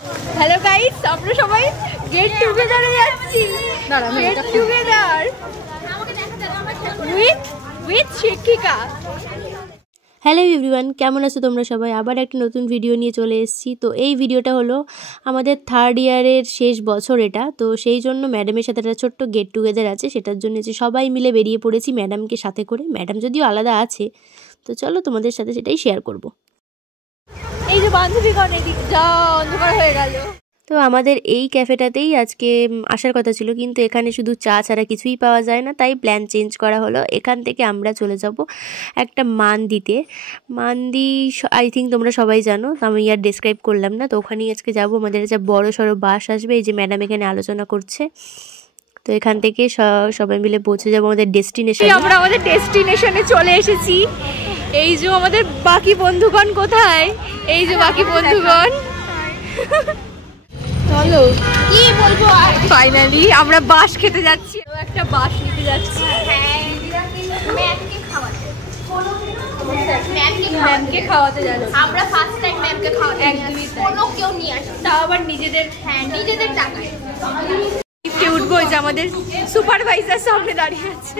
Hello guys, আমরা সবাই gate টুগেদারে যাচ্ছি। গেট টুগেদার উইথ শিক্ষিকা। হ্যালো এভরিওয়ান, কেমন আছো তোমরা সবাই? আবার একটা নতুন ভিডিও নিয়ে চলে এসেছি। তো এই ভিডিওটা হলো আমাদের থার্ড ইয়ারের শেষ বছর এটা, তো সেই জন্য ম্যাডামের সাথে একটা ছোট্ট গেট টুগেদার আছে, সেটার জন্য যে সবাই মিলে বেরিয়ে পড়েছি ম্যাডামকে সাথে করে। ম্যাডাম যদিও আলাদা আছে, তো চলো তোমাদের সাথে সেটাই শেয়ার করব। এই যে বান্ধবীগণ, এদিক যা অন্ধকার হয়ে গেল। তো আমাদের এই ক্যাফেটাতেই আজকে আসার কথা ছিল, কিন্তু এখানে শুধু চা ছাড়া কিছুই পাওয়া যায় না, তাই প্ল্যান চেঞ্জ করা হলো। এখান থেকে আমরা চলে যাব একটা মান্দিতে। মান্দি আই থিঙ্ক তোমরা সবাই জানো, আমি আর ডেসক্রাইব করলাম না। তো ওখানেই আজকে যাব। আমাদের একটা বড় সড়ো বাস আসবে, এই যে ম্যাডাম এখানে আলোচনা করছে। তো এখান থেকে সবাই মিলে পৌঁছে যাবো আমাদের ডেস্টিনেশনে। আমরা আমাদের ডেস্টিনেশনে চলে এসেছি। এই যে আমাদের বাকি বন্ধুগণ কোথায়? এই যে বাকি বন্ধুগণ, চলো কি বলবো। ফাইনালি আমরা বাস খেতে যাচ্ছি, একটা বাস নিতে যাচ্ছি। ম্যামকে খাওয়াতে যাচ্ছি আমরা। ফার্স্ট টাইম ম্যামকে খাওয়াতে, একদমই কোনো কেউ নিয়ে আসে, তাও আবার নিজেদের টাকায়। লিফটে উঠবো, যে আমাদের সুপারভাইজার সামনে দাঁড়িয়ে আছে।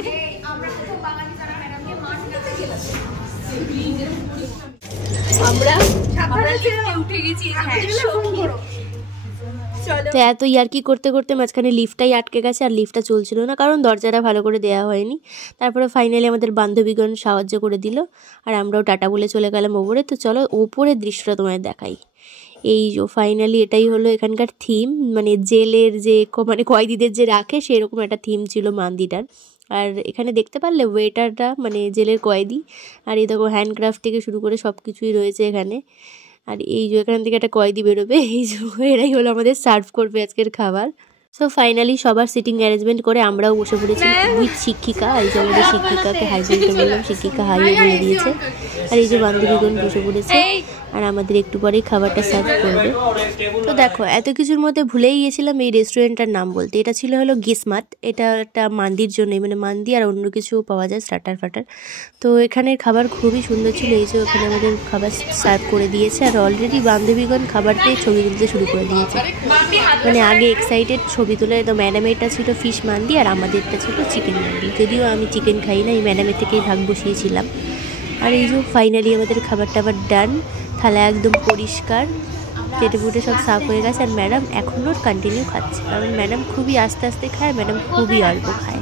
আমরা উঠে গেছি। তো এত ইয়ার্কি করতে করতে মাঝখানে লিফটটাই আটকে গেছে, আর লিফটটা চলছিল না কারণ দরজাটা ভালো করে দেওয়া হয়নি। তারপরে ফাইনালি আমাদের বান্ধবীগণ সাহায্য করে দিল, আর আমরাও টাটা বলে চলে গেলাম ওপরে। তো চলো ওপরের দৃশ্যটা তোমায় দেখাই। এই যে ফাইনালি এটাই হলো এখানকার থিম, মানে জেলের যে মানে কয়েদিদের যে রাখে সেরকম একটা থিম ছিল মান্দিটার। আর এখানে দেখতে পারলে ওয়েটারটা মানে জেলের কয়েদি, আর এই দেখো হ্যান্ডক্রাফট থেকে শুরু করে সব কিছুই রয়েছে এখানে। আর এই যে এখান থেকে একটা কয়েদি বেরোবে, এই যে এরাই হলো আমাদের সার্ভ করবে আজকের খাবার। সো ফাইনালি সবার সিটিং অ্যারেঞ্জমেন্ট করে আমরাও বসে পড়েছি উইথ শিক্ষিকা। এই যে আমাদের শিক্ষিকাকে হাই বলতে বললাম, শিক্ষিকা হাইও বলে দিয়েছে। আর এই যে বান্ধবীগণ বসে পড়েছে, আর আমাদের একটু পরেই খাবারটা সার্ভ করবে। তো দেখো এত কিছুর মধ্যে ভুলেই গিয়েছিলাম এই রেস্টুরেন্টটার নাম বলতে। এটা ছিল হলো গিসমাত। এটা একটা মান্দির জন্যই, মানে মান্দি আর অন্য কিছু পাওয়া যায়, স্টার্টার ফাটার। তো এখানের খাবার খুবই সুন্দর ছিল। এই যে ওখানে আমাদের খাবার সার্ভ করে দিয়েছে, আর অলরেডি বান্ধবীগণ খাবার পেয়ে ছবি তুলতে শুরু করে দিয়েছে। মানে আগে এক্সাইটেড ছবি তোলে। তো ম্যাডামেরটা ছিল ফিশ মান্দি, আর আমাদেরটা ছিল চিকেন মান্দি। যদিও আমি চিকেন খাই না, এই ম্যাডামের থেকেই ভাগ বসিয়েছিলাম। আর এই যে ফাইনালি আমাদের খাবারটা আবার ডান, থালা একদম পরিষ্কার, কেটে ফুটে সব সাফ হয়ে গেছে। আর ম্যাডাম এখনও কন্টিনিউ খাচ্ছে, কারণ ম্যাডাম খুবই আস্তে আস্তে খায়, ম্যাডাম খুবই অল্প খায়।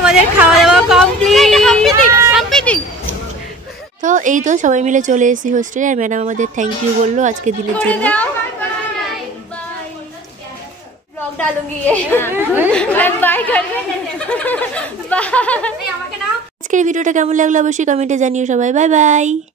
আমাদের খাওয়া দাওয়া কমপ্লিট। তো এই তো সবাই মিলে চলে এসেছি হোস্টেলে, আর ম্যাডাম আমাদের থ্যাংক ইউ বললো আজকের দিনের জন্য। আজকের ভিডিওটা কেমন লাগলো অবশ্যই কমেন্টে জানিও সবাই। Bye bye.